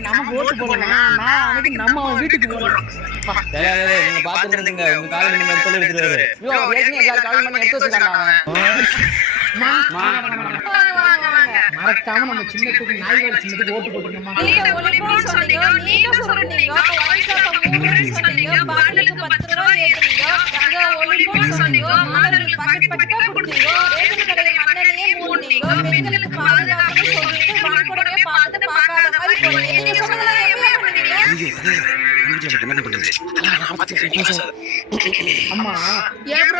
நமக்கு ஓட்டு போடலாம். நம்ம வீட்டுக்கு போறோம். நீங்க பாத்துருந்தீங்க உங்க காலேஜ் நம்பர் சொல்லி எடுத்துருவாரு. மறக்காம நம்ம சின்னத்துக்கு நாய்கள் சின்னத்துக்கு ஓட்டு போட்டுக்கோமா. அம்மா ஏன்